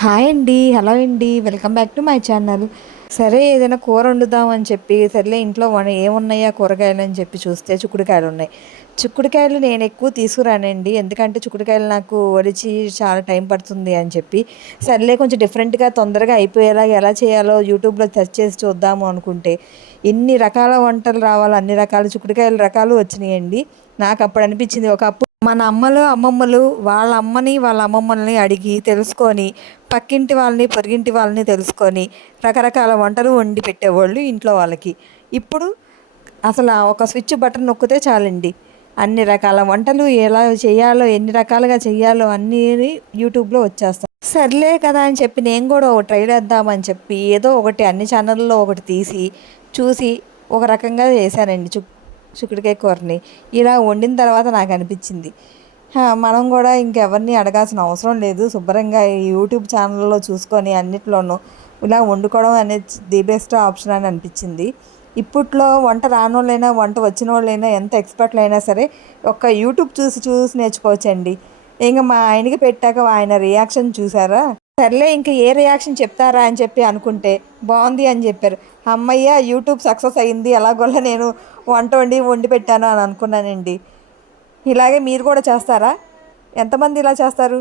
Hi అండి hello అండి welcome back to my channel. సరే ఏదైనా కూర వండుదాం అని చెప్పి సర్లే ఇంట్లో ఏమున్నాయా కూరగాయలు అని చెప్పి చూస్తే చిక్కుడుకాయలు ఉన్నాయి. చిక్కుడుకాయలు నేను ఎక్కువ తీసుకురానండి ఎందుకంటే చిక్కుడుకాయలు నాకు ఒలిచి చాలా టైం పడుతుంది అని చెప్పి. సర్లే కొంచెం డిఫరెంట్గా తొందరగా అయిపోయేలా ఎలా చేయాలో యూట్యూబ్లో సెర్చ్ చేసి చూద్దాము అనుకుంటే ఎన్ని రకాల వంటలు రావాలో అన్ని రకాల చిక్కుడుకాయల రకాలు వచ్చినాయండి. నాకు అప్పుడు అనిపించింది ఒకప్పుడు మన అమ్మలు అమ్మమ్మలు వాళ్ళ అమ్మని వాళ్ళ అమ్మమ్మల్ని అడిగి తెలుసుకొని పక్కింటి వాళ్ళని పొరిగింటి వాళ్ళని తెలుసుకొని రకరకాల వంటలు వండి పెట్టేవాళ్ళు ఇంట్లో వాళ్ళకి. ఇప్పుడు అసలు ఒక స్విచ్ బటన్ నొక్కితే చాలండి. అన్ని రకాల వంటలు ఎలా చేయాలో ఎన్ని రకాలుగా చేయాలో అన్నీ యూట్యూబ్లో వచ్చేస్తాం సర్లే కదా అని చెప్పి నేను కూడా ఒక ట్రై చేద్దామని చెప్పి ఏదో ఒకటి అన్ని ఛానల్లో ఒకటి తీసి చూసి ఒక రకంగా చేశానండి. చుక్ చిక్కుడుకాయ కూరని. ఇలా వండిన తర్వాత నాకు అనిపించింది. మనం కూడా ఇంకెవరిని అడగాల్సిన అవసరం లేదు. శుభ్రంగా యూట్యూబ్ ఛానల్లో చూసుకొని అన్నిట్లోనూ ఇలా వండుకోవడం అనేది ది బెస్ట్ ఆప్షన్ అని అనిపించింది. ఇప్పట్లో వంట రానోళ్ళైనా వంట వచ్చిన వాళ్ళైనా ఎంత ఎక్స్పర్ట్లు అయినా సరే ఒక్క యూట్యూబ్ చూసి చూసి నేర్చుకోవచ్చండి. ఇంకా మా ఆయనకి పెట్టాక ఆయన రియాక్షన్ చూసారా? సర్లే ఇంకా ఏ రియాక్షన్ చెప్తారా అని చెప్పి అనుకుంటే బాగుంది అని చెప్పారు. అమ్మయ్య యూట్యూబ్ సక్సెస్ అయింది అలాగొల్ల నేను వంట వండి వండి పెట్టాను అని అనుకున్నానండి. ఇలాగే మీరు కూడా చేస్తారా? ఎంతమంది ఇలా చేస్తారు?